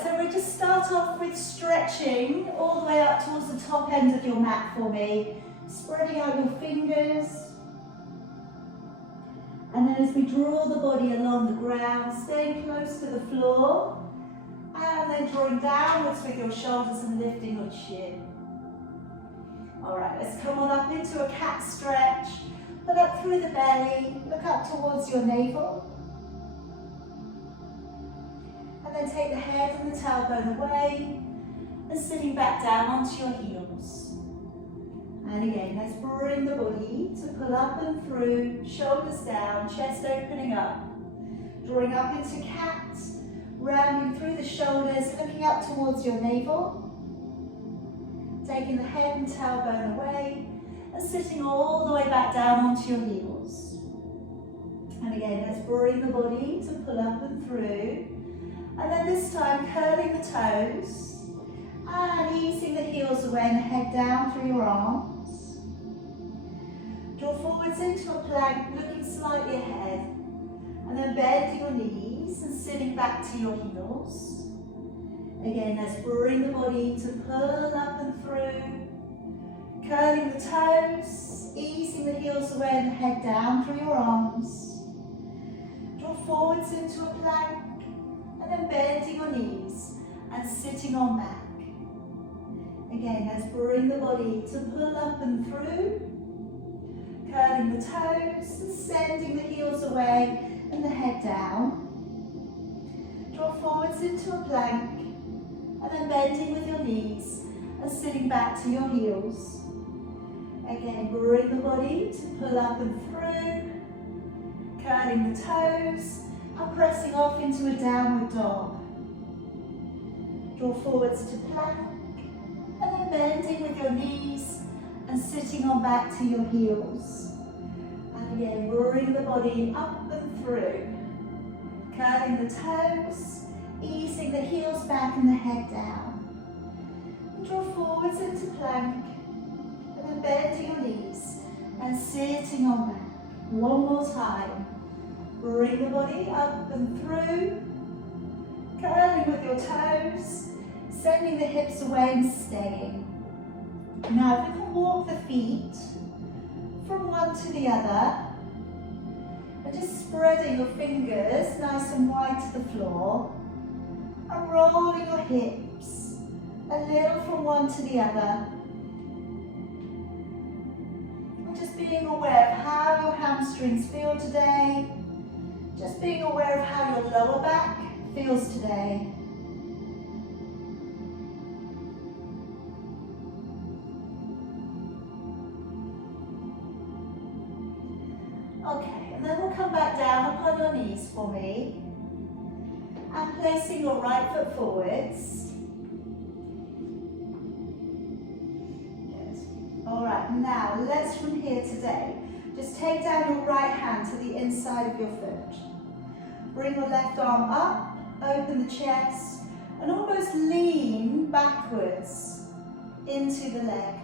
Alright, so we just start off with stretching all the way up towards the top end of your mat for me. Spreading out your fingers. And then as we draw the body along the ground, staying close to the floor. And then drawing downwards with your shoulders and lifting your chin. Alright, let's come on up into a cat stretch. Pull up through the belly, look up towards your navel. And then take the head and the tailbone away. And sitting back down onto your heels. And again, let's bring the body to pull up and through, shoulders down, chest opening up. Drawing up into cat, rounding through the shoulders, looking up towards your navel. Taking the head and tailbone away and sitting all the way back down onto your heels. And again, let's bring the body to pull up and through. And then this time, curling the toes and easing the heels away and the head down through your arms. Draw forwards into a plank, looking slightly ahead. And then bending your knees and sitting back to your heels. Again, let's bring the body to pull up and through, curling the toes, easing the heels away and the head down through your arms. Draw forwards into a plank, and then bending your knees and sitting on back. Again, let's bring the body to pull up and through, curling the toes, and sending the heels away and the head down. Draw forwards into a plank, and then bending with your knees and sitting back to your heels. Again, bring the body to pull up and through, curling the toes and pressing off into a downward dog. Draw forwards to plank and then bending with your knees and sitting on back to your heels. And again, bring the body up and through, curling the toes, easing the heels back and the head down. And draw forwards into plank, and then bending your knees and sitting on back. One more time. Bring the body up and through, curling with your toes, sending the hips away and staying. Now if you can walk the feet from one to the other, and just spreading your fingers nice and wide to the floor, and rolling your hips a little from one to the other. And just being aware of how your hamstrings feel today. Just being aware of how your lower back feels today. Okay, and then we'll come back down upon your knees for me. And placing your right foot forwards. Good. Alright, now let's from here today. Just take down your right hand to the inside of your foot. Bring your left arm up, open the chest, and almost lean backwards into the leg.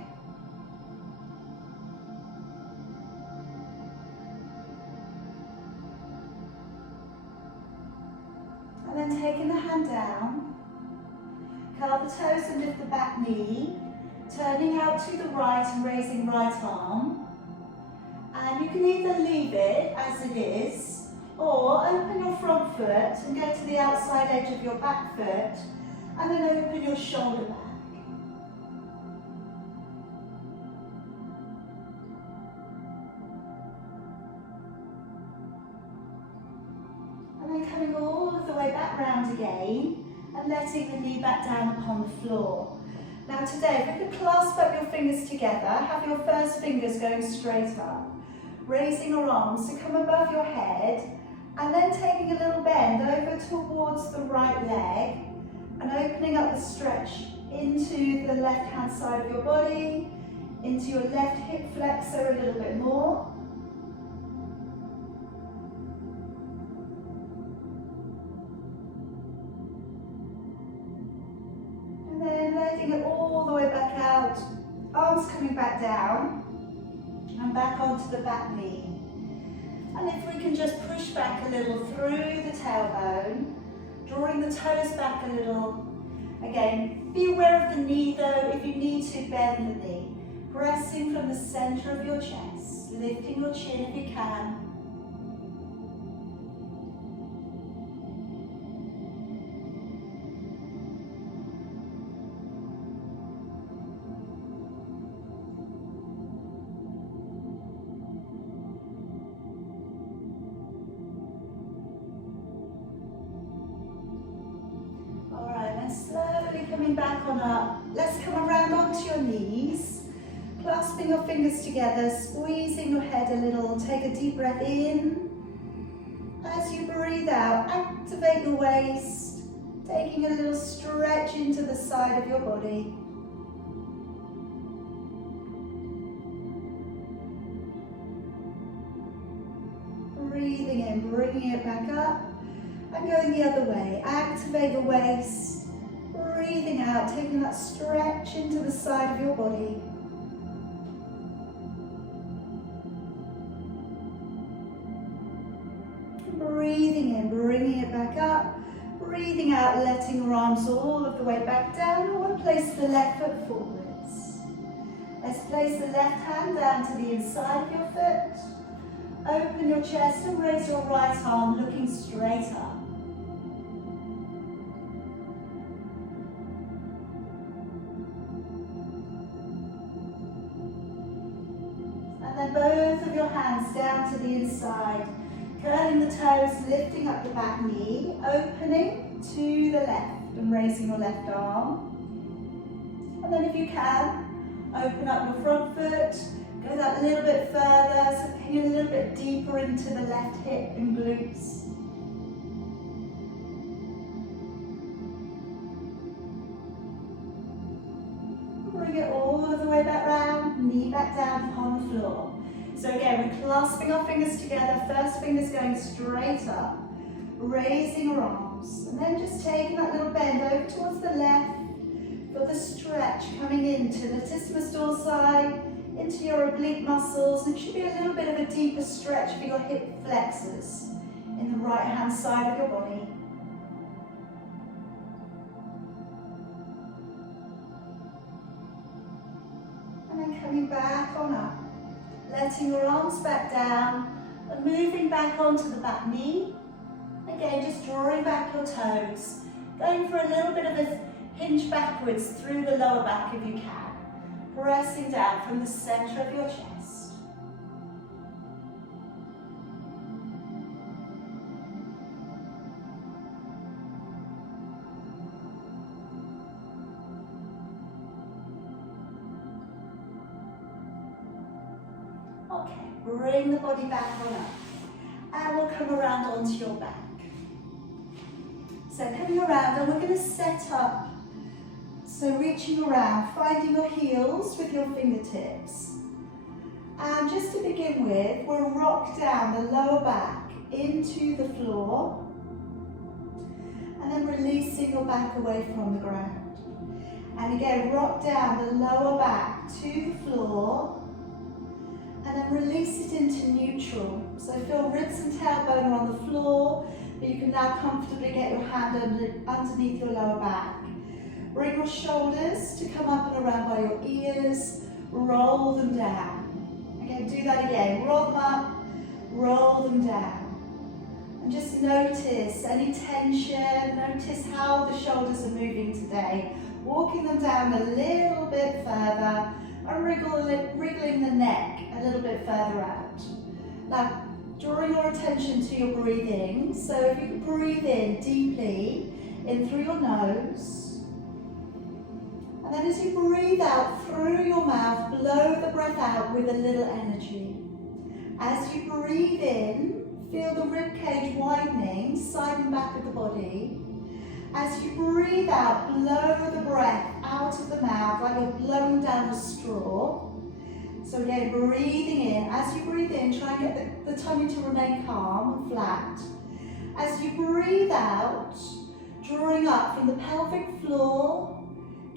And then taking the hand down, curl the toes and lift the back knee, turning out to the right and raising right arm. And you can either leave it as it is, or open your front foot and go to the outside edge of your back foot, and then open your shoulder back. And then coming all of the way back round again, and letting the knee back down upon the floor. Now today, if you could clasp up your fingers together, have your first fingers going straight up, raising your arms to come above your head, and then taking a little bend over towards the right leg, and opening up the stretch into the left hand side of your body, into your left hip flexor a little bit more. And then letting it all the way back out, arms coming back down, and back onto the back knee. And if we can just push back a little through the tailbone, Drawing the toes back a little. Again, be aware of the knee though. If you need to, bend the knee. Pressing from the center of your chest. Lifting your chin if you can. Slowly coming back on up. Let's come around onto your knees, clasping your fingers together, squeezing your head a little. Take a deep breath in. As you breathe out, activate your waist, taking a little stretch into the side of your body. Breathing in, bringing it back up, and going the other way. Activate the waist. Breathing out, taking that stretch into the side of your body. Breathing in, bringing it back up. Breathing out, letting your arms all of the way back down. And we'll place the left foot forwards. Let's place the left hand down to the inside of your foot. Open your chest and raise your right arm, looking straight up. And then both of your hands down to the inside, curling the toes, lifting up the back knee, opening to the left and raising your left arm. And then if you can, open up your front foot, go that little bit further, so pin a little bit deeper into the left hip and glutes. Bring it all of the way back round, knee back down upon the floor. So again, we're clasping our fingers together, first finger's going straight up, raising your arms, and then just taking that little bend over towards the left, feel the stretch coming into the latissimus dorsi, into your oblique muscles. It should be a little bit of a deeper stretch for your hip flexors in the right hand side of your body. And then coming back on up, letting your arms back down and moving back onto the back knee. Again, just drawing back your toes, going for a little bit of a hinge backwards through the lower back if you can, pressing down from the center of your chest. Okay, bring the body back on up, and we'll come around onto your back. So coming around, and we're going to set up, so reaching around, finding your heels with your fingertips. And just to begin with, we'll rock down the lower back into the floor, and then releasing your back away from the ground. And again, rock down the lower back to the floor, and then release it into neutral. So feel ribs and tailbone are on the floor, but you can now comfortably get your hand underneath your lower back. Bring your shoulders to come up and around by your ears, roll them down. Again, do that again, roll them up, roll them down. And just notice any tension, notice how the shoulders are moving today. Walking them down a little bit further, and wriggling the neck a little bit further out. Now, drawing your attention to your breathing, so if you can breathe in deeply, in through your nose, and then as you breathe out through your mouth, blow the breath out with a little energy. As you breathe in, feel the rib cage widening, side and back of the body. As you breathe out, blow the breath out of the mouth like you're blowing down a straw. So again, breathing in. As you breathe in, try and get the tummy to remain calm and flat. As you breathe out, drawing up from the pelvic floor,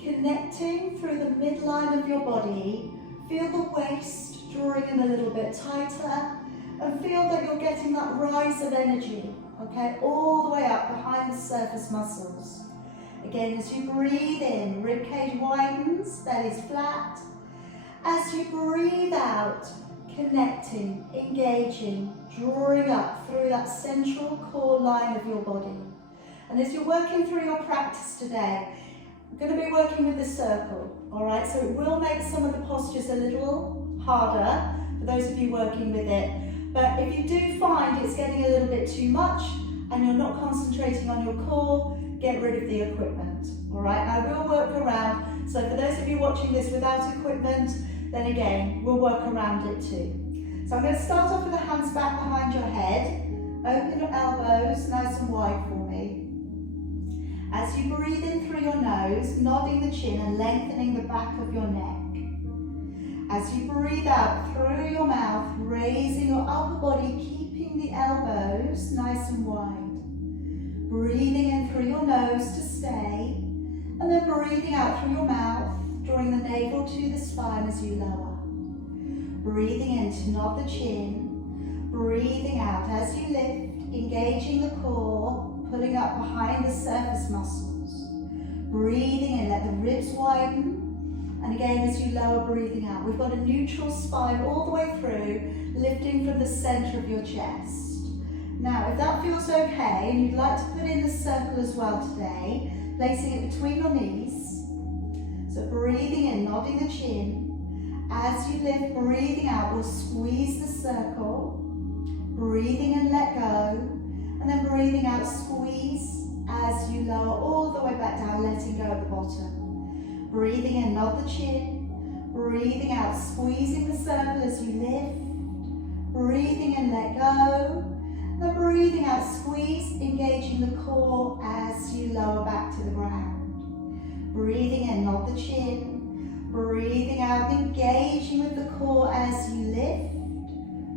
connecting through the midline of your body. Feel the waist drawing in a little bit tighter, and feel that you're getting that rise of energy okay, all the way up behind the surface muscles. Again, as you breathe in, ribcage widens, belly's flat. As you breathe out, connecting, engaging, drawing up through that central core line of your body. And as you're working through your practice today, I'm going to be working with the circle, all right? So it will make some of the postures a little harder for those of you working with it. But if you do find it's getting a little bit too much and you're not concentrating on your core, get rid of the equipment, all right? I will work around, so for those of you watching this without equipment, then again, we'll work around it too. So I'm going to start off with the hands back behind your head. Open your elbows nice and wide for me. As you breathe in through your nose, nodding the chin and lengthening the back of your neck. As you breathe out through your mouth, raising your upper body, keeping the elbows nice and wide. Breathing in through your nose to stay, and then breathing out through your mouth, drawing the navel to the spine as you lower. Breathing in to nod the chin, breathing out as you lift, engaging the core, pulling up behind the surface muscles. Breathing in, let the ribs widen, and again as you lower, breathing out. We've got a neutral spine all the way through, lifting from the center of your chest. Now, if that feels okay, and you'd like to put in the circle as well today, placing it between your knees. So breathing in, nodding the chin. As you lift, breathing out, we'll squeeze the circle. Breathing in, let go. And then breathing out, squeeze as you lower all the way back down, letting go at the bottom. Breathing in, nod the chin. Breathing out, squeezing the circle as you lift. Breathing in, let go. And then breathing out, squeeze, engaging the core as you lower back to the ground. Breathing in, nod the chin. Breathing out, engaging with the core as you lift.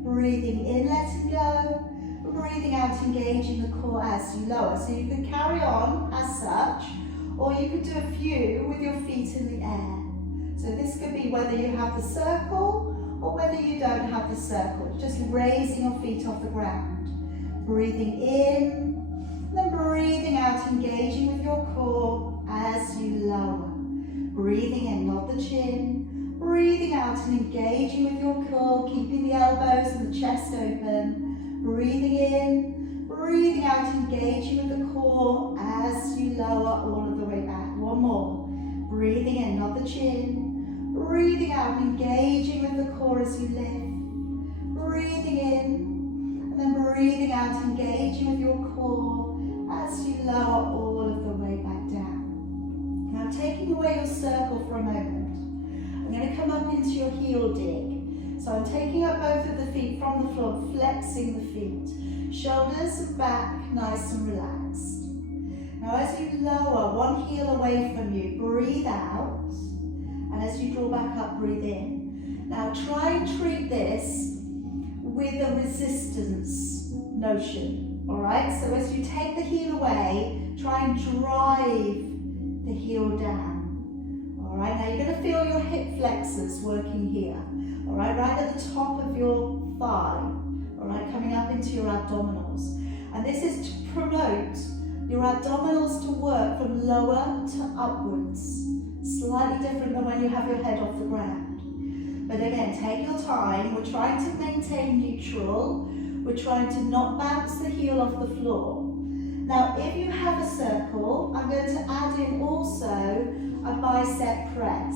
Breathing in, letting go. Breathing out, engaging the core as you lower. So you can carry on as such, or you could do a few with your feet in the air. So this could be whether you have the circle or whether you don't have the circle, just raising your feet off the ground. Breathing in, then breathing out, engaging with your core as you lower. Breathing in, nod the chin. Breathing out and engaging with your core, keeping the elbows and the chest open. Breathing in, breathing out, engaging with the core as you lower all of the way back. One more. Breathing in, nod the chin. Breathing out, engaging with the core as you lift. Breathing in, and then breathing out, engaging with your core as you lower all of the way back down. Now taking away your circle for a moment, I'm going to come up into your heel dig. So I'm taking up both of the feet from the floor, flexing the feet. Shoulders and back nice and relaxed. Now as you lower one heel away from you, breathe out. And as you draw back up, breathe in. Now try and treat this with a resistance notion, all right? So as you take the heel away, try and drive the heel down. All right, now you're going to feel your hip flexors working here. All right, right at the top of your thigh, all right, coming up into your abdominals. And this is to promote your abdominals to work from lower to upwards. Slightly different than when you have your head off the ground. But again, take your time. We're trying to maintain neutral. We're trying to not bounce the heel off the floor. Now, if you have a circle, I'm going to add in also a bicep press.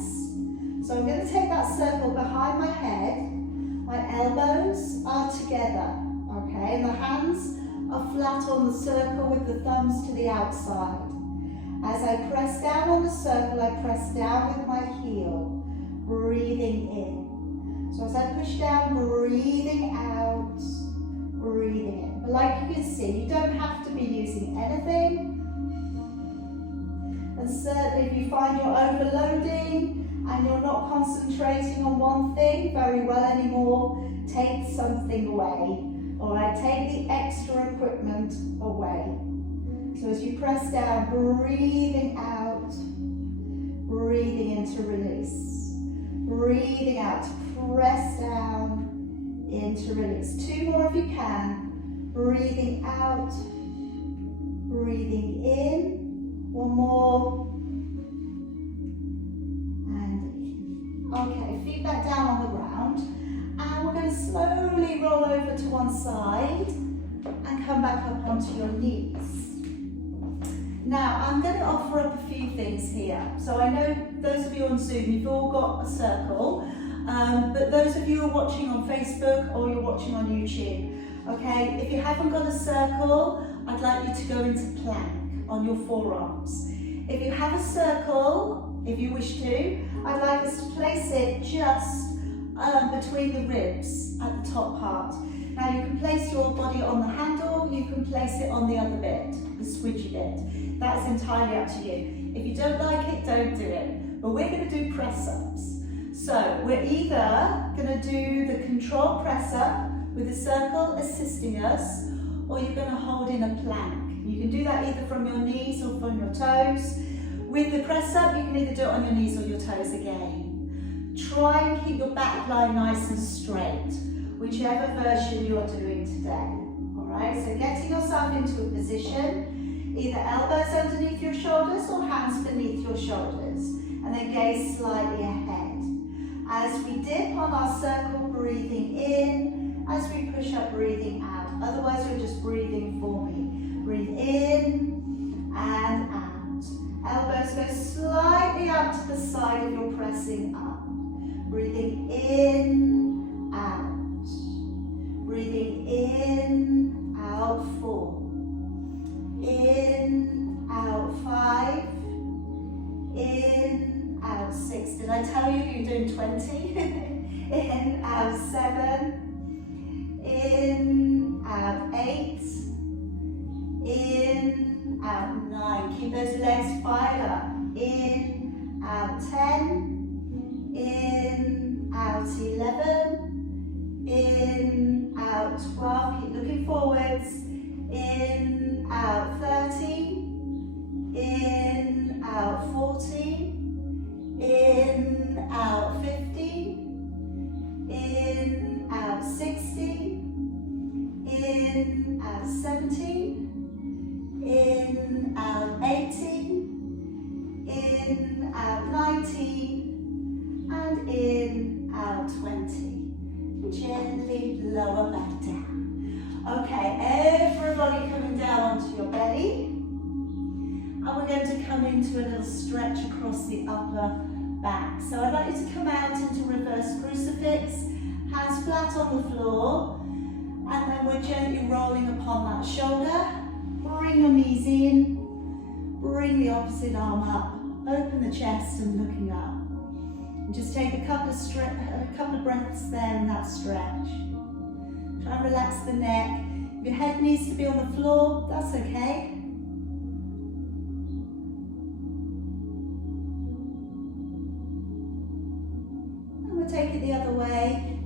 So I'm going to take that circle behind my head. My elbows are together, okay? And the hands are flat on the circle with the thumbs to the outside. As I press down on the circle, I press down with my heel, breathing in. So as I push down, breathing out, breathing in. But like you can see, you don't have to be using anything. And certainly if you find you're overloading and you're not concentrating on one thing very well anymore, take something away. All right, take the extra equipment away. So as you press down, breathing out, breathing into release. Breathing out, press down, into release. Two more if you can. Breathing out, onto your knees. Now, I'm going to offer up a few things here. So I know those of you on Zoom, you've all got a circle, but those of you who are watching on Facebook or you're watching on YouTube, okay, if you haven't got a circle, I'd like you to go into plank on your forearms. If you have a circle, if you wish to, I'd like us to place it just between the ribs at the top part. Now you can place your body on the handle, you can place it on the other bit, the squidgy bit. That is entirely up to you. If you don't like it, don't do it. But we're going to do press-ups. So we're either going to do the control press-up with the circle assisting us, or you're going to hold in a plank. You can do that either from your knees or from your toes. With the press-up, you can either do it on your knees or your toes again. Try and keep your back line nice and straight, whichever version you're doing today. Alright, so getting yourself into a position, either elbows underneath your shoulders or hands beneath your shoulders, and then gaze slightly ahead. As we dip on our circle, breathing in, as we push up, breathing out. Otherwise, you're just breathing for me. Breathe in and out. Elbows go slightly out to the side if you're pressing up. Breathing in, out. Breathing in, out 4. In, out 5. In, out 6. Did I tell you you're doing 20? In, out 7. In, out 8. In, out 9. Keep those legs fired up. In, out 10. In, out 11. In, out 12. Keep looking forwards. In, out 13. In, out 14. In, out 15. In, out 16. In, out 17. In, out 18, in, out 19, and in, out 20. Gently lower back down. Okay, everybody coming down onto your belly. And we're going to come into a little stretch across the upper back. So I'd like you to come out into reverse crucifix, hands flat on the floor, and then we're gently rolling upon that shoulder. Bring your knees in, bring the opposite arm up, open the chest and looking up. And just take a couple of breaths there in that stretch. Try and relax the neck. If your head needs to be on the floor, that's okay. And we'll take it the other way.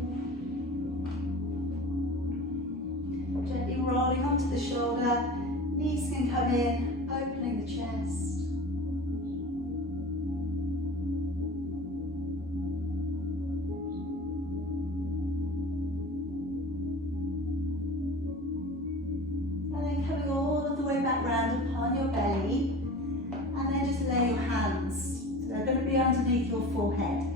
Gently rolling onto the shoulder. Knees can come in, opening the chest. And then coming all of the way back round upon your belly. And then just lay your hands. So they're going to be underneath your forehead.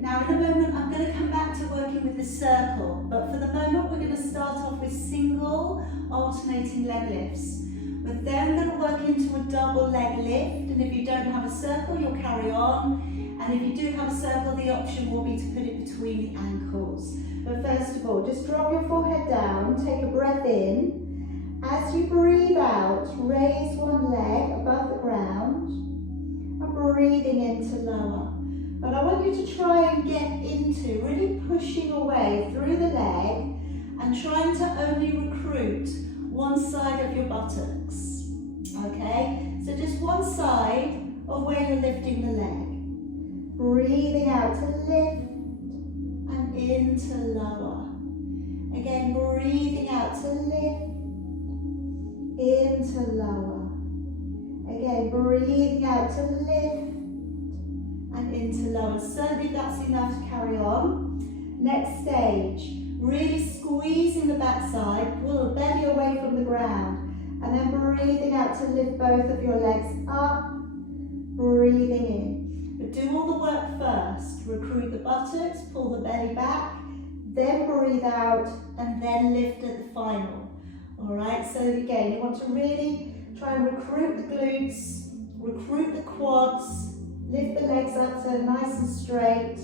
Now in a moment I'm going to come back to working with the circle. But for the moment we're going to start off with single alternating leg lifts. But then we're going to work into a double leg lift, and if you don't have a circle, you'll carry on. And if you do have a circle, the option will be to put it between the ankles. But first of all, just drop your forehead down, take a breath in. As you breathe out, raise one leg above the ground, and breathing into lower. But I want you to try and get into really pushing away through the leg, and trying to only recruit one side of your buttocks, okay? So just one side of where you're lifting the leg. Breathing out to lift and into lower. Again, breathing out to lift, into lower. Again, breathing out to lift and into lower. Certainly that's enough to carry on. Next stage. Really squeezing the backside, pull the belly away from the ground, and then breathing out to lift both of your legs up, breathing in. But do all the work first. Recruit the buttocks, pull the belly back, then breathe out, and then lift at the final. All right, so again, you want to really try and recruit the glutes, recruit the quads, lift the legs up so nice and straight,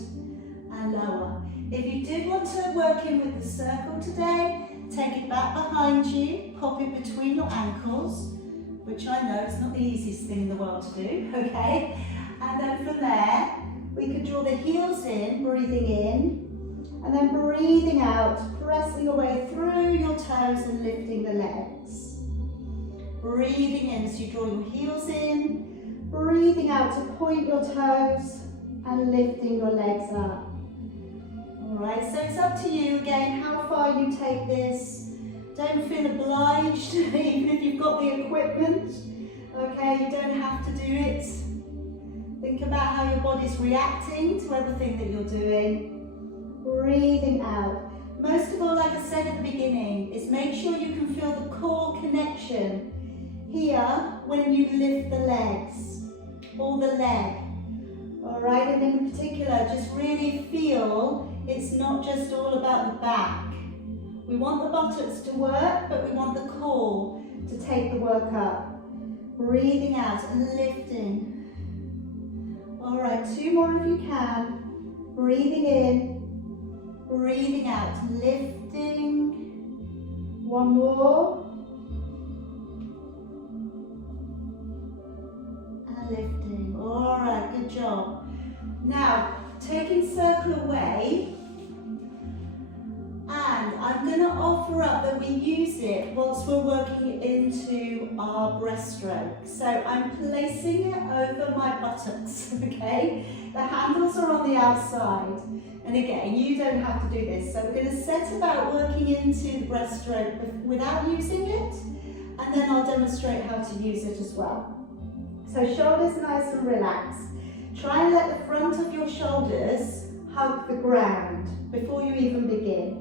and lower. If you did want to work in with the circle today, take it back behind you, pop it between your ankles, which I know is not the easiest thing in the world to do, okay? And then from there, we can draw the heels in, breathing in, and then breathing out, pressing away through your toes and lifting the legs. Breathing in as you draw your heels in, breathing out to point your toes and lifting your legs up. Alright, so it's up to you again how far you take this. Don't feel obliged, even if you've got the equipment. Okay, you don't have to do it. Think about how your body's reacting to everything that you're doing. Breathing out. Most of all, like I said at the beginning, is make sure you can feel the core connection here when you lift the legs, or the leg. Alright, and in particular, just really feel it's not just all about the back. We want the buttocks to work, but we want the core to take the work up. Breathing out and lifting. Alright, 2 more if you can. Breathing in. Breathing out, lifting. 1 more. And lifting. Alright, good job. Now, taking circle away, and I'm going to offer up that we use it whilst we're working into our breaststroke. So I'm placing it over my buttocks, okay? The handles are on the outside. And again, you don't have to do this. So we're going to set about working into the breaststroke without using it, and then I'll demonstrate how to use it as well. So shoulders nice and relaxed. Try and let the front of your shoulders hug the ground before you even begin.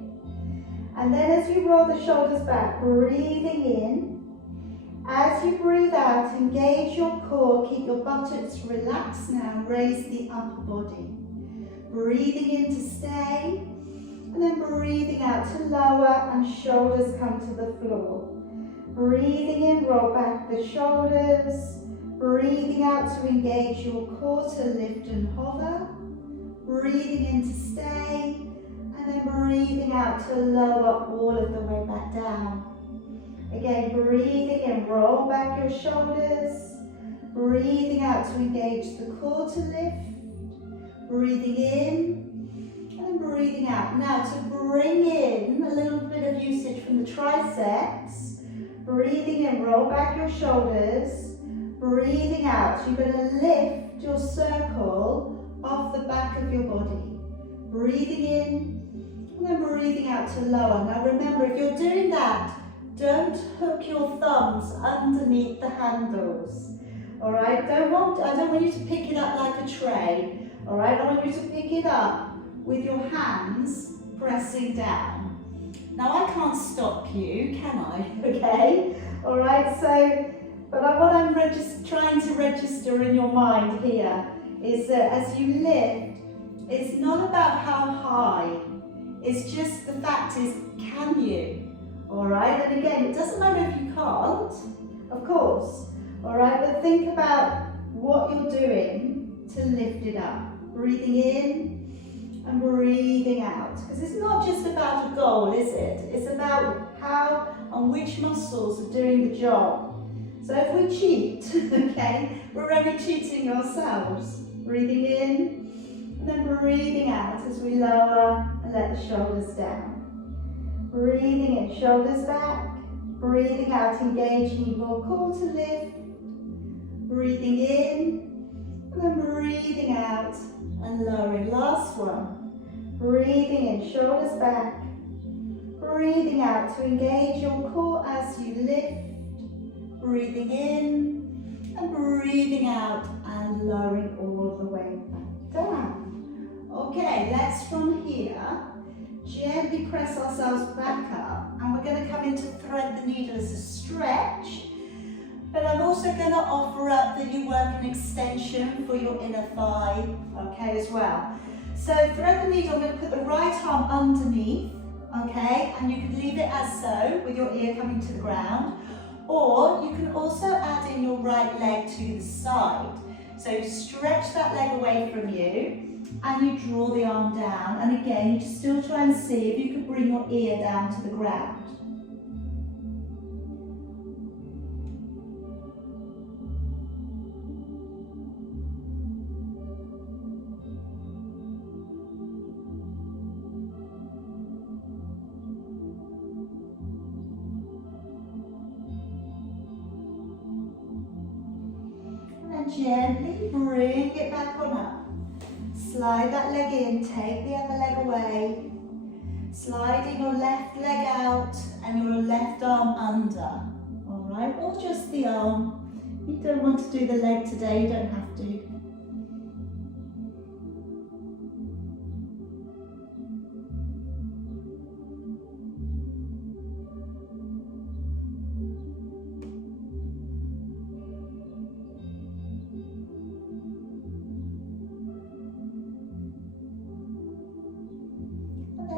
And then as you roll the shoulders back, breathing in. As you breathe out, engage your core, keep your buttocks relaxed now, raise the upper body. Breathing in to stay, and then breathing out to lower and shoulders come to the floor. Breathing in, roll back the shoulders. Breathing out to engage your core to lift and hover. Breathing in to stay, and then breathing out to lower all of the way back down. Again, breathing in, roll back your shoulders. Breathing out to engage the core to lift. Breathing in, and breathing out. Now to bring in a little bit of usage from the triceps. Breathing in, roll back your shoulders. Breathing out, you're going to lift your circle off the back of your body. Breathing in, and then breathing out to lower. Now remember, if you're doing that, don't hook your thumbs underneath the handles. Alright, I don't want you to pick it up like a tray. Alright, I want you to pick it up with your hands pressing down. Now I can't stop you, can I? Okay? Alright, so, but what I'm trying to register in your mind here is that as you lift, it's not about how high, it's just the fact is, can you? Alright, and again, it doesn't matter if you can't, of course. Alright, but think about what you're doing to lift it up. Breathing in and breathing out. Because it's not just about a goal, is it? It's about how and which muscles are doing the job. So if we cheat, okay, we're only cheating ourselves. Breathing in and then breathing out as we lower and let the shoulders down. Breathing in, shoulders back. Breathing out, engaging your core to lift. Breathing in and then breathing out and lowering. Last one. Breathing in, shoulders back. Breathing out to engage your core as you lift. Breathing in and breathing out and lowering all the way back down. Okay, let's from here gently press ourselves back up, and we're going to come into thread the needle as a stretch. But I'm also going to offer up that you work an extension for your inner thigh, okay, as well. So thread the needle, I'm going to put the right arm underneath, okay? And you can leave it as so, with your ear coming to the ground, or you can also add in your right leg to the side. So stretch that leg away from you, and you draw the arm down, and again, you still try and see if you can bring your ear down to the ground. Gently bring it back on up. Slide that leg in, take the other leg away. Sliding your left leg out and your left arm under. Alright, or just the arm. If you don't want to do the leg today, you don't have to.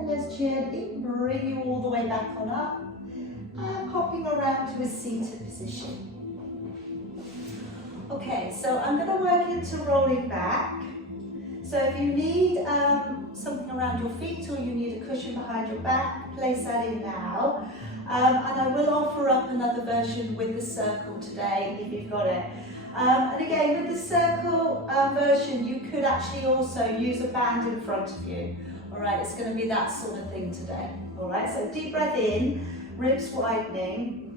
Let's gently bring you all the way back on up and hopping around to a seated position. Okay, so I'm going to work into rolling back. So if you need something around your feet or you need a cushion behind your back, place that in now. And I will offer up another version with the circle today if you've got it. And again, with the circle version, you could actually also use a band in front of you. All right, it's going to be that sort of thing today. All right, so deep breath in, ribs widening.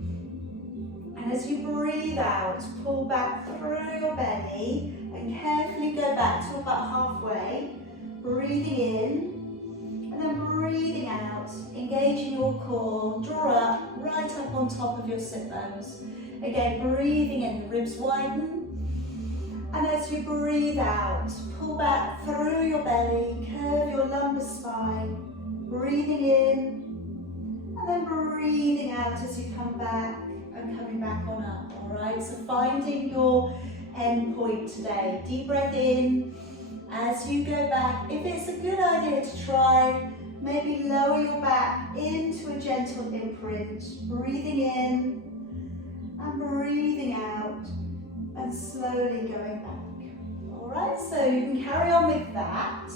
And as you breathe out, pull back through your belly and carefully go back to about halfway. Breathing in and then breathing out, engaging your core, draw up, right up on top of your sit bones. Again, breathing in, ribs widen. And as you breathe out, pull back through your belly, curve your lumbar spine, breathing in, and then breathing out as you come back and coming back on up, all right? So finding your end point today. Deep breath in, as you go back. If it's a good idea to try, maybe lower your back into a gentle imprint, breathing in and breathing out. And slowly going back. All right, so you can carry on with that.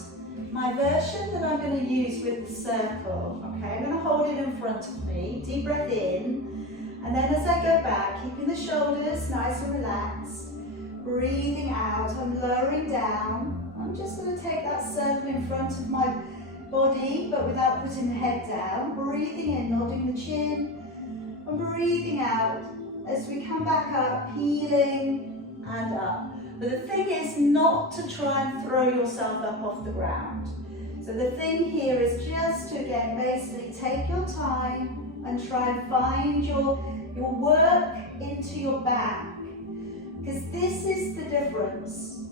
My version that I'm going to use with the circle, okay, I'm going to hold it in front of me, deep breath in, and then as I go back, keeping the shoulders nice and relaxed, breathing out, I'm lowering down. I'm just going to take that circle in front of my body, but without putting the head down, breathing in, nodding the chin, and breathing out as we come back up, healing, and up. But the thing is not to try and throw yourself up off the ground. So the thing here is just to, again, basically take your time and try and find your work into your back. Because this is the difference,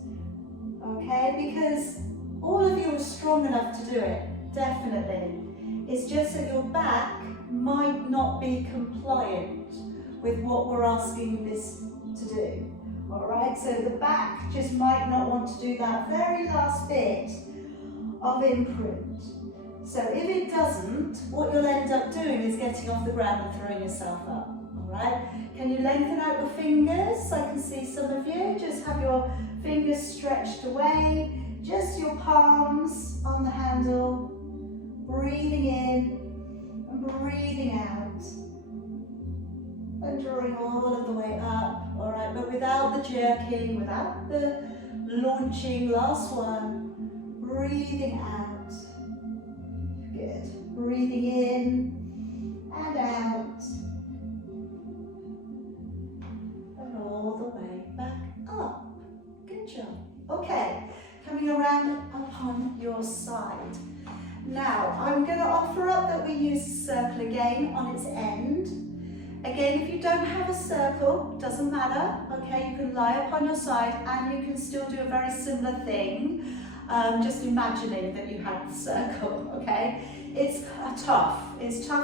okay? Because all of you are strong enough to do it, definitely. It's just that your back might not be compliant with what we're asking this to do. All right, so the back just might not want to do that very last bit of imprint. So if it doesn't, what you'll end up doing is getting off the ground and throwing yourself up. All right, can you lengthen out your fingers? I can see some of you. Just have your fingers stretched away, just your palms on the handle, breathing in and breathing out. And drawing all of the way up, all right, but without the jerking, without the launching. Last one, breathing out. Good. Breathing in and out. And all the way back up. Good job. Okay, coming around upon your side. Now, I'm going to offer up that we use the circle again on its end. Again, if you don't have a circle, doesn't matter, okay, you can lie upon your side and you can still do a very similar thing, just imagining that you have the circle, okay? It's tough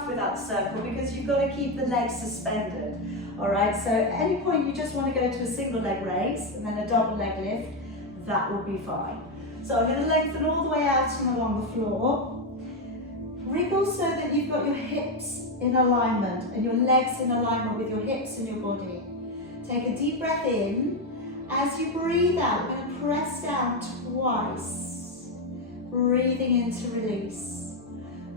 without the circle because you've got to keep the legs suspended, all right? So at any point you just want to go to a single leg raise and then a double leg lift, that will be fine. So I'm going to lengthen all the way out and along the floor. Wriggle so that you've got your hips in alignment and your legs in alignment with your hips and your body. Take a deep breath in. As you breathe out, we're going to press down twice. Breathing in to release.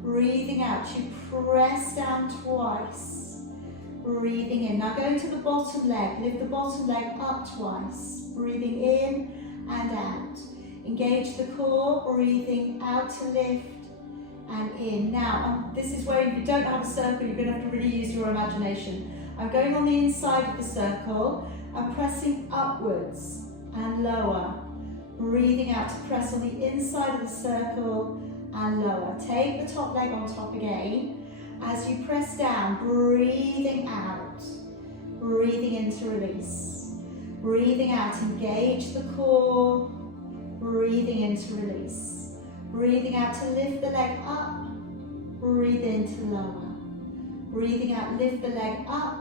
Breathing out, you press down twice. Breathing in. Now going to the bottom leg. Lift the bottom leg up twice. Breathing in and out. Engage the core. Breathing out to lift and in. Now, this is where if you don't have a circle, you're going to have to really use your imagination. I'm going on the inside of the circle. I'm pressing upwards and lower. Breathing out to press on the inside of the circle and lower. Take the top leg on top again. As you press down, breathing out. Breathing in to release. Breathing out, engage the core. Breathing in to release. Breathing out to lift the leg up. Breathe in to lower. Breathing out, lift the leg up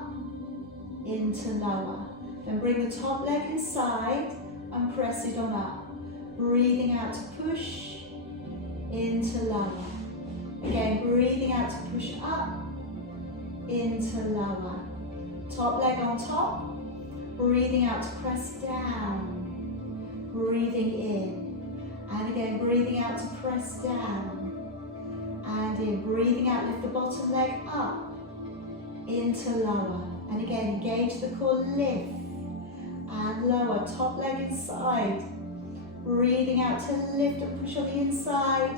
into lower. Then bring the top leg inside and press it on up. Breathing out to push into lower. Again, breathing out to push up into lower. Top leg on top. Breathing out to press down. Breathing in. And again, breathing out to press down. And in. Breathing out, lift the bottom leg up into lower. And again, engage the core, lift and lower. Top leg inside. Breathing out to lift and push on the inside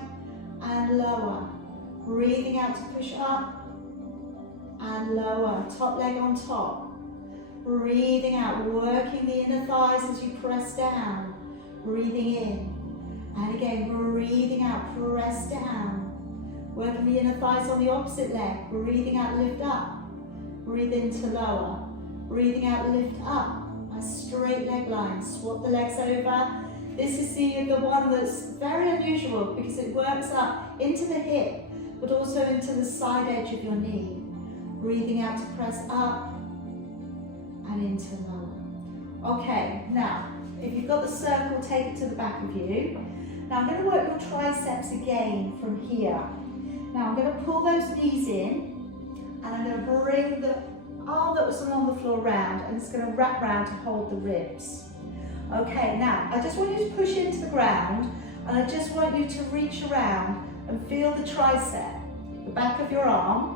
and lower. Breathing out to push up and lower. Top leg on top. Breathing out, working the inner thighs as you press down. Breathing in. And again, breathing out, press down. Working the inner thighs on the opposite leg. Breathing out, lift up. Breathe into lower. Breathing out, lift up. A straight leg line. Swap the legs over. This is the one that's very unusual because it works up into the hip, but also into the side edge of your knee. Breathing out to press up and into lower. Okay, now, if you've got the circle, take it to the back of you. Now I'm going to work your triceps again from here. Now I'm going to pull those knees in. And I'm going to bring the arm that was along the floor round and it's going to wrap round to hold the ribs. Okay, now I just want you to push into the ground and I just want you to reach around and feel the tricep, the back of your arm,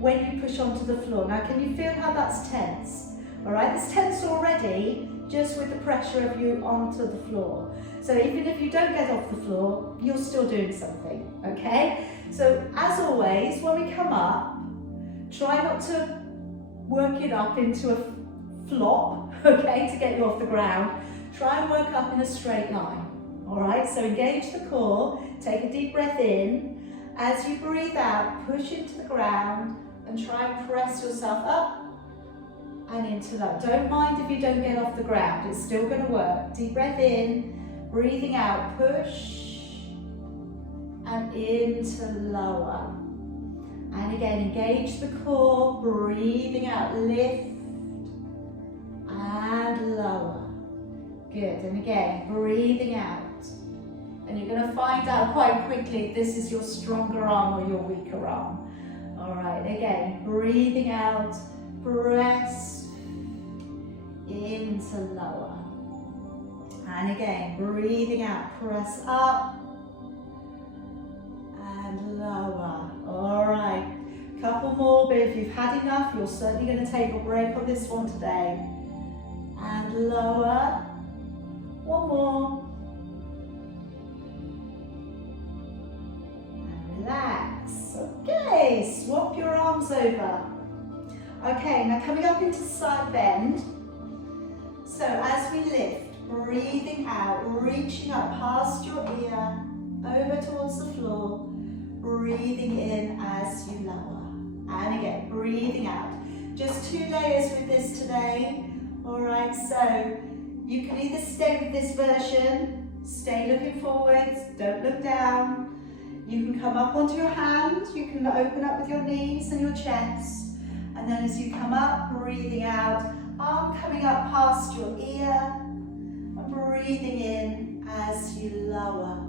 when you push onto the floor. Now can you feel how that's tense? Alright, it's tense already just with the pressure of you onto the floor. So even if you don't get off the floor, you're still doing something, okay? So as always, when we come up, try not to work it up into a flop, okay, to get you off the ground. Try and work up in a straight line, all right? So engage the core, take a deep breath in. As you breathe out, push into the ground and try and press yourself up and into that. Don't mind if you don't get off the ground, it's still going to work. Deep breath in, breathing out, push and into lower. And again, engage the core, breathing out, lift and lower. Good, and again, breathing out. And you're going to find out quite quickly if this is your stronger arm or your weaker arm. All right, again, breathing out, press into lower. And again, breathing out, press up and lower. All right, couple more, but if you've had enough, you're certainly going to take a break on this one today. And lower. One more. And relax. Okay, swap your arms over. Okay, now coming up into side bend. So as we lift, breathing out, reaching up past your ear, over towards the floor, breathing in as you lower. And again, breathing out. Just 2 layers with this today. All right, so you can either stay with this version, stay looking forwards, don't look down. You can come up onto your hands, you can open up with your knees and your chest. And then as you come up, breathing out, arm coming up past your ear, and breathing in as you lower.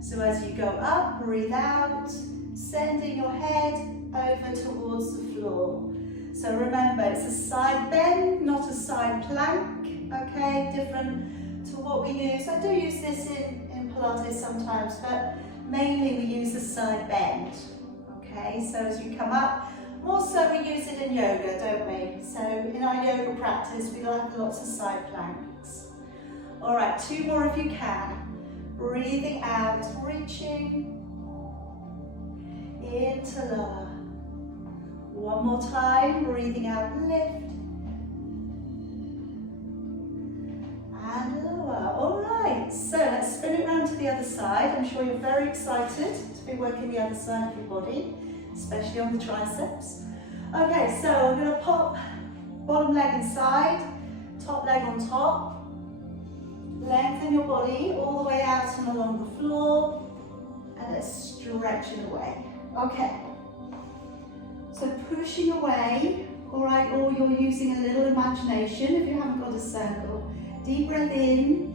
So as you go up, breathe out, sending your head over towards the floor. So remember, it's a side bend, not a side plank, okay? Different to what we use. I do use this in Pilates sometimes, but mainly we use a side bend, okay? So as you come up, more so we use it in yoga, don't we? So in our yoga practice, we like lots of side planks. All right, 2 more if you can. Breathing out, reaching into lower. 1 more time, breathing out, lift. And lower. All right, so let's spin it round to the other side. I'm sure you're very excited to be working the other side of your body, especially on the triceps. Okay, so I'm going to pop bottom leg inside, top leg on top. Lengthen your body all the way out and along the floor, and let's stretch it away. Okay, so pushing away, all right, or you're using a little imagination if you haven't got a circle. Deep breath in.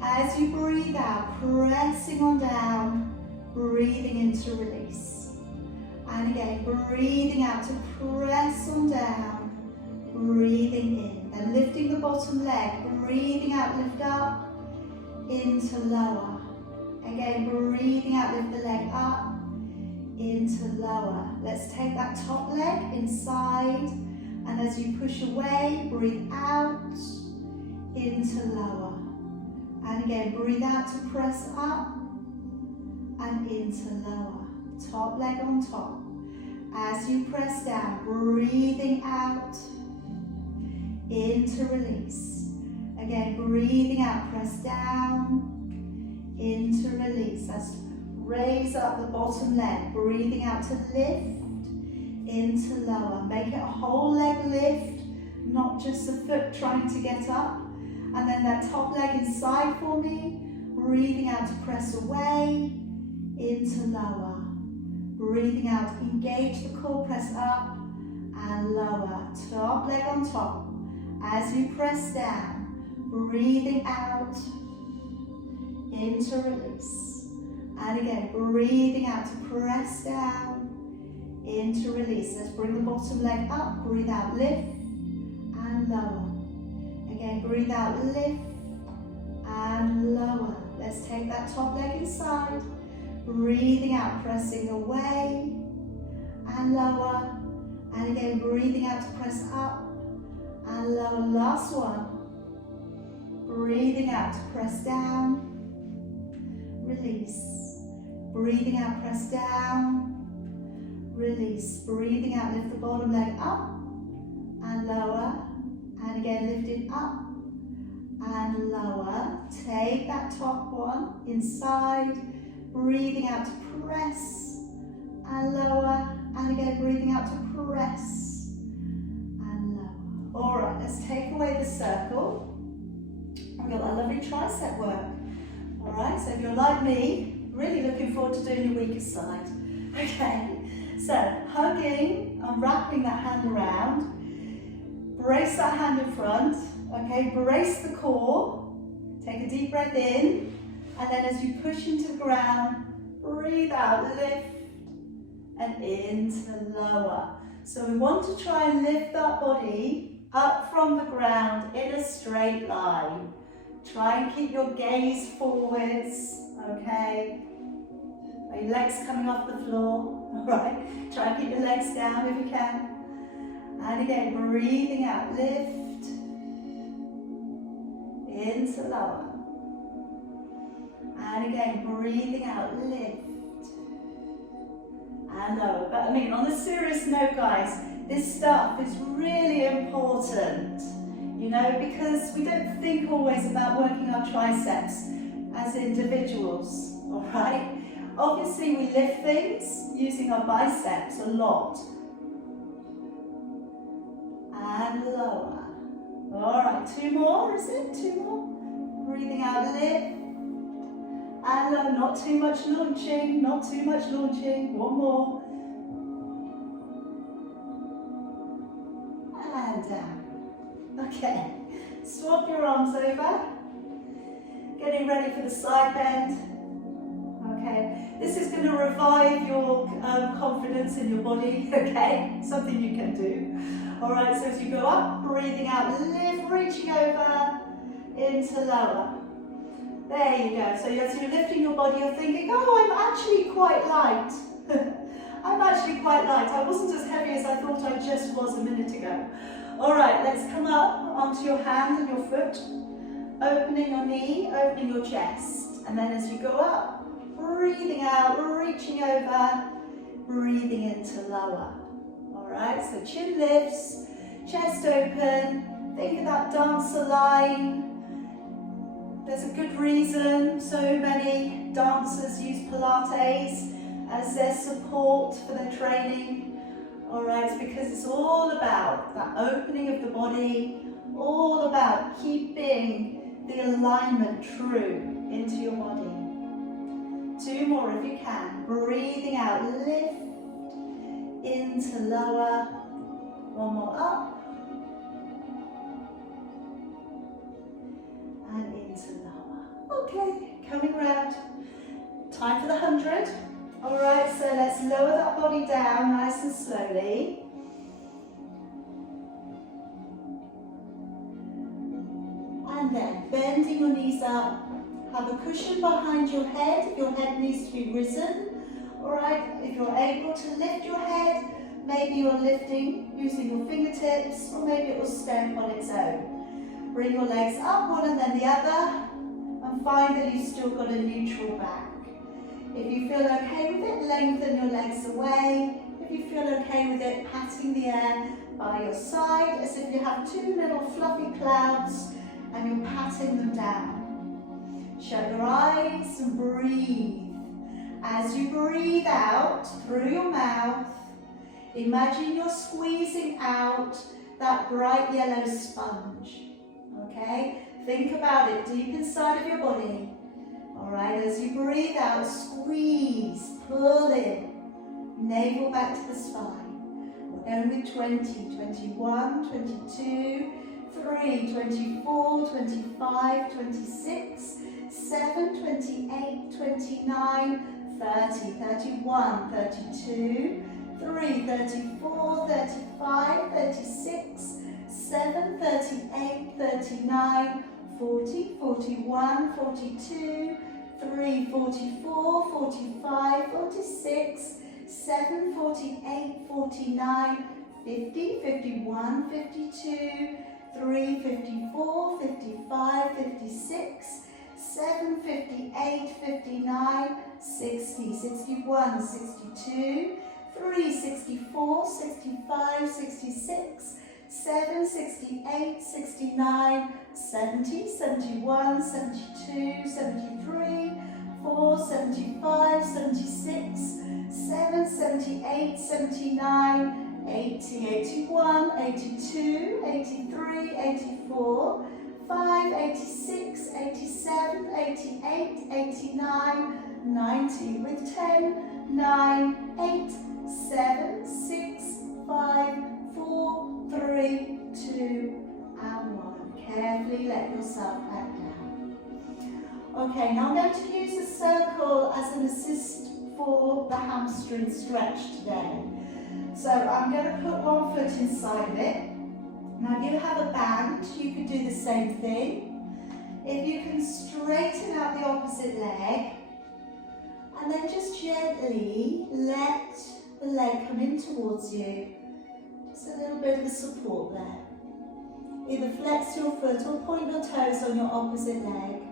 As you breathe out, pressing on down, breathing in to release. And again, breathing out to press on down, breathing in. And lifting the bottom leg, breathing out, lift up, into lower. Again, breathing out, lift the leg up, into lower. Let's take that top leg inside, and as you push away, breathe out, into lower. And again, breathe out to press up, and into lower. Top leg on top. As you press down, breathing out, into release. Again, breathing out, press down, into release. Let's raise up the bottom leg, breathing out to lift, into lower. Make it a whole leg lift, not just the foot trying to get up. And then that top leg inside for me, breathing out to press away, into lower. Breathing out, engage the core, press up and lower. Top leg on top. As you press down, breathing out, into release. And again, breathing out to press down, into release. Let's bring the bottom leg up, breathe out, lift, and lower. Again, breathe out, lift, and lower. Let's take that top leg inside, breathing out, pressing away, and lower. And again, breathing out to press up, and lower. Last one. Breathing out to press down, release. Breathing out, press down, release. Breathing out, lift the bottom leg up and lower. And again, lift it up and lower. Take that top one inside. Breathing out to press and lower. And again, breathing out to press and lower. All right, let's take away the circle. We've got that lovely tricep work. All right, so if you're like me, really looking forward to doing your weaker side. Okay, so hugging and wrapping that hand around. Brace that hand in front. Okay, brace the core. Take a deep breath in. And then as you push into the ground, breathe out, lift, and into lower. So we want to try and lift that body up from the ground in a straight line. Try and keep your gaze forwards, okay? Are your legs coming off the floor? All right, try and keep your legs down if you can. And again, breathing out, lift, into lower. And again, breathing out, lift, and lower. But I mean, on a serious note, guys, this stuff is really important, you know, because we don't think always about working our triceps as individuals, all right? Obviously, we lift things using our biceps a lot. And lower. All right, 2 more, is it? 2 more. Breathing out, lift. And low, not too much launching, not too much launching. 1 more. And down. Okay, swap your arms over. Getting ready for the side bend. Okay, this is going to revive your confidence in your body, okay? Something you can do. All right, so as you go up, breathing out, lift, reaching over into lower. There you go. So as you're lifting your body, you're thinking, oh, I'm actually quite light. I'm actually quite light. I wasn't as heavy as I thought I just was a minute ago. All right, let's come up onto your hand and your foot, opening your knee, opening your chest. And then as you go up, breathing out, reaching over, breathing into lower. All right, so chin lifts, chest open, think of that dancer line. There's a good reason so many dancers use Pilates as their support for their training. All right, it's because it's all about that opening of the body, all about keeping the alignment true into your body. 2 more if you can. Breathing out, lift into lower. 1 more up. And into lower. Okay, coming round. Time for the 100. All right, so let's lower that body down nice and slowly. And then bending your knees up. Have a cushion behind your head if your head needs to be risen. All right, if you're able to lift your head, maybe you're lifting using your fingertips, or maybe it will stand on its own. Bring your legs up, one and then the other, and find that you've still got a neutral back. If you feel okay with it, lengthen your legs away. If you feel okay with it, patting the air by your side as if you have 2 little fluffy clouds and you're patting them down. Shut your eyes and breathe. As you breathe out through your mouth, imagine you're squeezing out that bright yellow sponge. Okay? Think about it deep inside of your body. All right, as you breathe out, squeeze, pull in, navel back to the spine. We're going with 20, 21, 22, 3, 24, 25, 26, 7, 28, 29, 30, 31, 32, 3, 34, 35, 36, 7, 38, 39, 40, 41, 42, 3, 44, 45, 46, 7, 48, 49, 50, 51, 52, 3, 54, 55, 56, 7, 58, 59, 60, 61, 62, 3, 64, 65, 66, 7, 68, 69, 70, 71, 72, 73, 4, 75, 76, 7, 78, 79, 80, 81, 82, 83, 84, 5, 86, 87, 88, 89, 90 with 10, 9, 8, 7, 6, 5, 4, 3, 2, and 1. Carefully let yourself back down. Okay, now I'm going to use the circle as an assist for the hamstring stretch today. So I'm going to put one foot inside of it. Now if you have a band, you could do the same thing. If you can straighten out the opposite leg, and then just gently let the leg come in towards you. Just a little bit of a support there. Either flex your foot or point your toes on your opposite leg.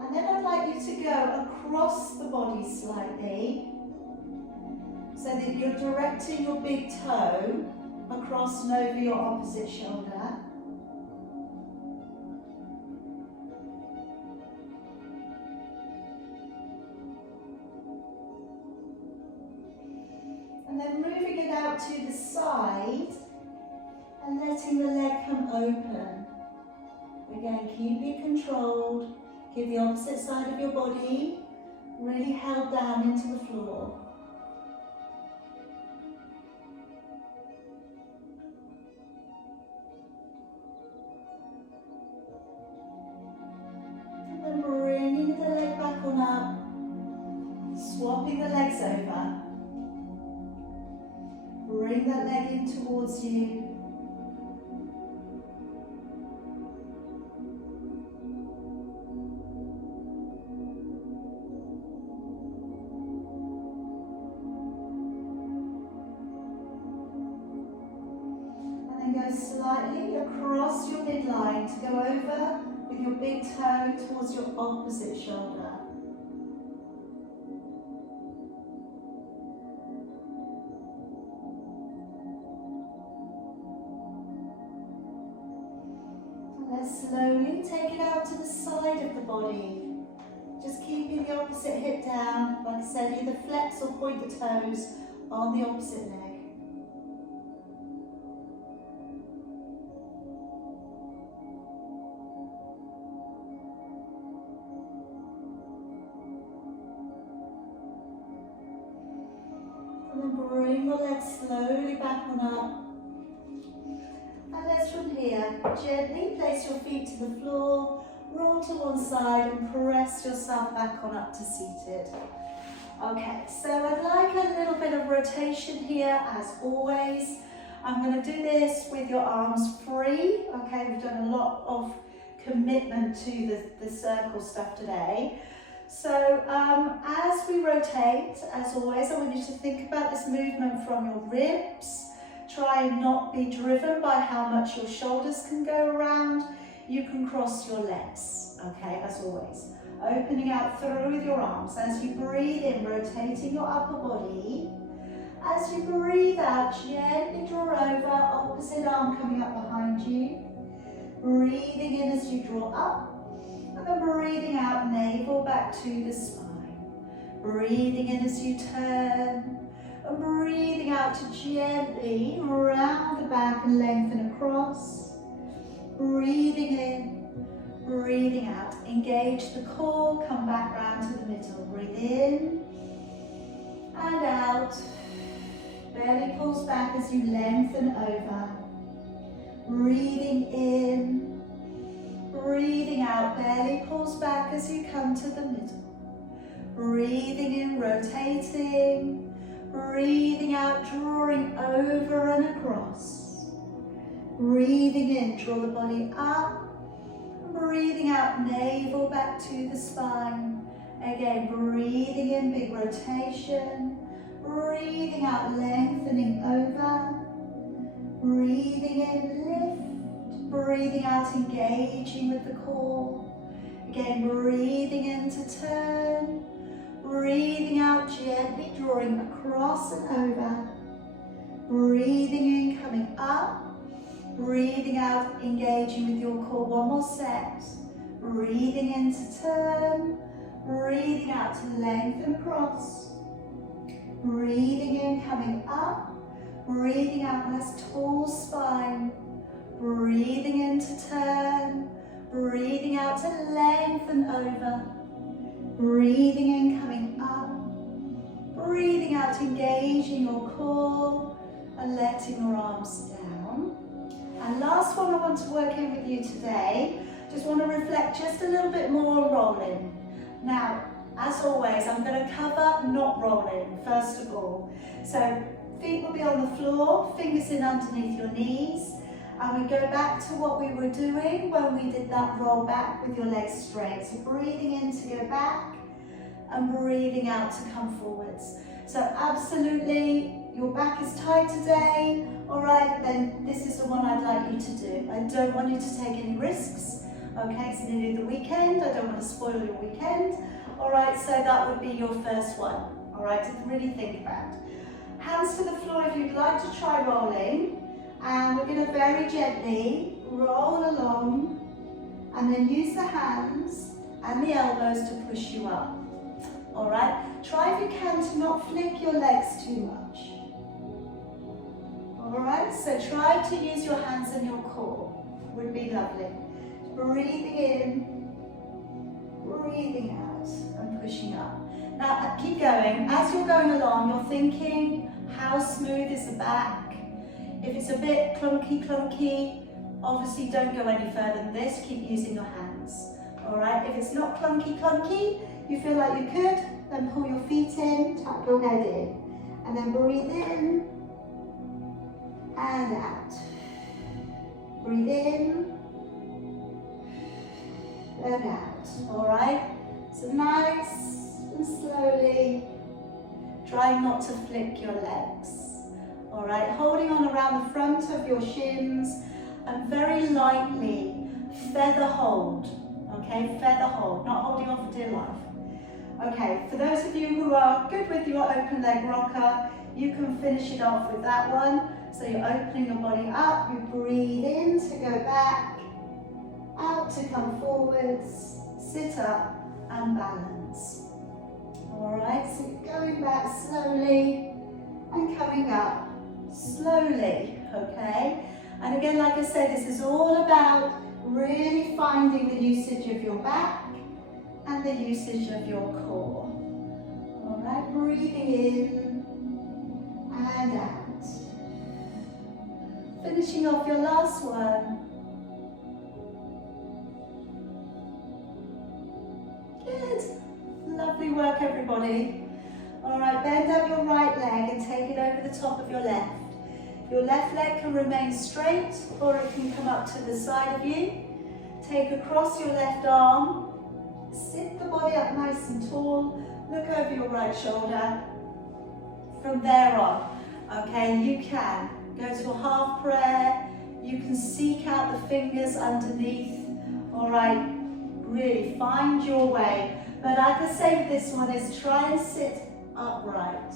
And then I'd like you to go across the body slightly so that you're directing your big toe across and over your opposite shoulder. And then moving it out to the side and letting the leg come open. Again, keep it controlled. Keep the opposite side of your body really held down into the floor. Swapping the legs over. Bring that leg in towards you. Go slightly across your midline to go over with your big toe towards your opposite shoulder. And then slowly take it out to the side of the body. Just keeping the opposite hip down. Like I said, either flex or point the toes on the opposite leg. Bring the legs slowly back on up. And let's from here, gently place your feet to the floor, roll to one side and press yourself back on up to seated. Okay, so I'd like a little bit of rotation here as always. I'm going to do this with your arms free. Okay, we've done a lot of commitment to the circle stuff today. So as we rotate, as always, I want you to think about this movement from your ribs. Try and not be driven by how much your shoulders can go around. You can cross your legs, okay, as always. Opening out through with your arms. As you breathe in, rotating your upper body. As you breathe out, gently draw over, opposite arm coming up behind you. Breathing in as you draw up. And then breathing out, navel back to the spine. Breathing in as you turn. And breathing out to gently round the back and lengthen across. Breathing in, breathing out. Engage the core, come back round to the middle. Breathe in and out. Belly pulls back as you lengthen over. Breathing in. Breathing out, belly pulls back as you come to the middle. Breathing in, rotating. Breathing out, drawing over and across. Breathing in, draw the body up. Breathing out, navel back to the spine. Again, breathing in, big rotation. Breathing out, lengthening over. Breathing in, lift. Breathing out, engaging with the core. Again, breathing in to turn. Breathing out, gently drawing across and over. Breathing in, coming up. Breathing out, engaging with your core. One more set. Breathing in to turn. Breathing out to lengthen across. Breathing in, coming up. Breathing out, nice tall spine. Breathing in to turn, breathing out to lengthen over, breathing in, coming up, breathing out, engaging your core and letting your arms down. And last one I want to work in with you today, just want to reflect just a little bit more on rolling. Now, as always, I'm going to cover not rolling, first of all. So feet will be on the floor, fingers in underneath your knees. And we go back to what we were doing when we did that roll back with your legs straight. So breathing in to go back and breathing out to come forwards. So absolutely, your back is tight today. All right, then this is the one I'd like you to do. I don't want you to take any risks. Okay, it's nearly the weekend. I don't want to spoil your weekend. All right, so that would be your first one. All right, to really think about. Hands to the floor if you'd like to try rolling. And we're going to very gently roll along and then use the hands and the elbows to push you up. All right, try if you can to not flick your legs too much. All right, so try to use your hands and your core, would be lovely. Breathing in, breathing out and pushing up. Now keep going. As you're going along, you're thinking, how smooth is the back? If it's a bit clunky, obviously don't go any further than this, keep using your hands. All right, if it's not clunky, you feel like you could, then pull your feet in tuck your head in. And then breathe in and out. Breathe in and out. All right? So nice and slowly, try not to flick your legs. All right? Holding on around the front of your shins and very lightly feather hold. Okay? Feather hold, not holding on for dear life. Okay, for those of you who are good with your open leg rocker, you can finish it off with that one. So you're opening your body up, you breathe in to go back, out to come forwards, sit up and balance. All right, so you're going back slowly and coming up slowly, okay? And again, like I said, this is all about really finding the usage of your back and the usage of your core. All right, breathing in and out. Finishing off your last one. Good. Lovely work, everybody. All right, bend up your right leg and take it over the top of your left. Your left leg can remain straight or it can come up to the side of you. Take across your left arm. Sit the body up nice and tall, look over your right shoulder. From there on, okay, you can go to a half prayer, you can seek out the fingers underneath, all right, really find your way. But like I say with this one is try and sit upright.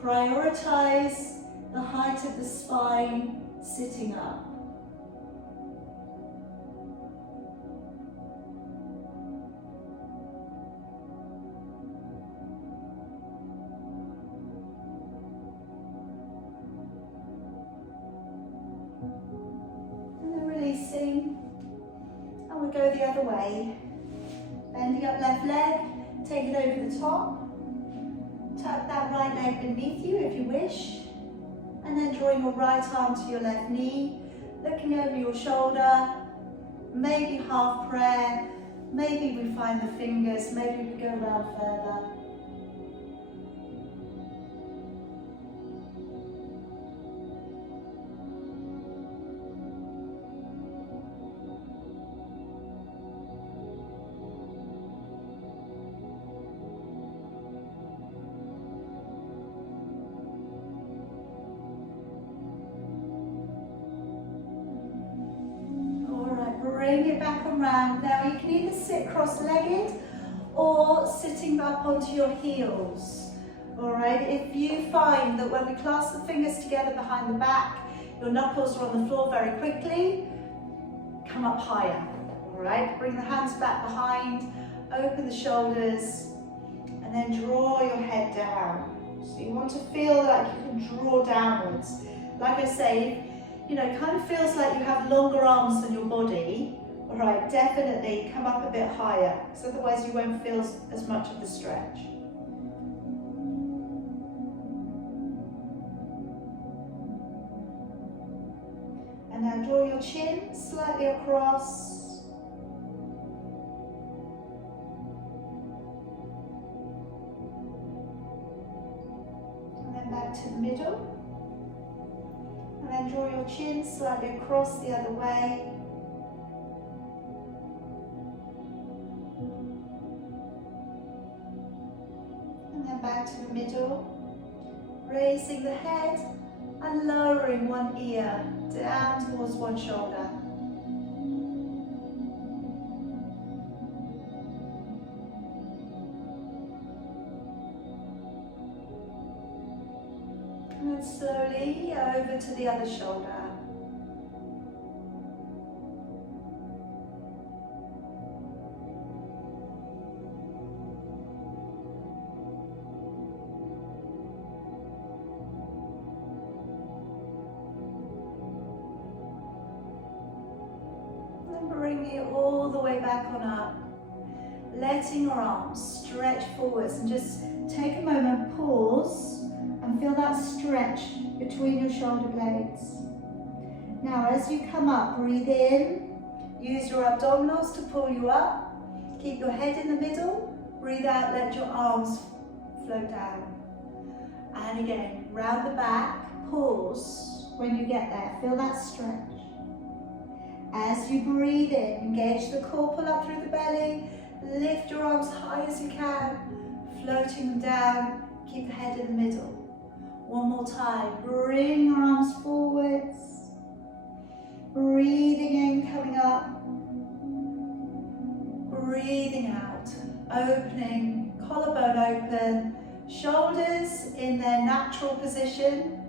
Prioritize the height of the spine, sitting up. And we go the other way. Bending up left leg, take it over the top. Tuck that right leg beneath you if you wish. And then drawing your right arm to your left knee, looking over your shoulder, maybe half prayer, maybe we find the fingers, maybe we go around further. Bring it back around. Now you can either sit cross-legged or sitting up onto your heels. All right, if you find that when we clasp the fingers together behind the back, your knuckles are on the floor very quickly, come up higher. All right, bring the hands back behind, open the shoulders, and then draw your head down. So you want to feel like you can draw downwards. Like I say, you know, it kind of feels like you have longer arms than your body. All right, definitely come up a bit higher, because otherwise you won't feel as much of the stretch. And now draw your chin slightly across. And then back to the middle. And then draw your chin slightly across the other way. And then back to the middle. Raising the head and lowering one ear down towards one shoulder. And then slowly over to the other shoulder. And bring it all the way back on up. Letting your arms stretch forwards and just take a moment, pause, and feel that stretch between your shoulder blades. Now as you come up, breathe in, use your abdominals to pull you up, keep your head in the middle, breathe out, let your arms float down. And again, round the back, pause when you get there. Feel that stretch. As you breathe in, engage the core, pull up through the belly, lift your arms high as you can, floating them down, keep the head in the middle. One more time, bring your arms forwards, breathing in, coming up, breathing out, opening, collarbone open, shoulders in their natural position,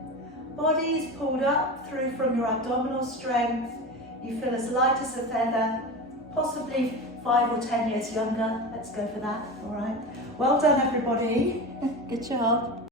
body is pulled up through from your abdominal strength. You feel as light as a feather, possibly 5 or 10 years younger. Let's go for that, all right? Well done, everybody. Good job.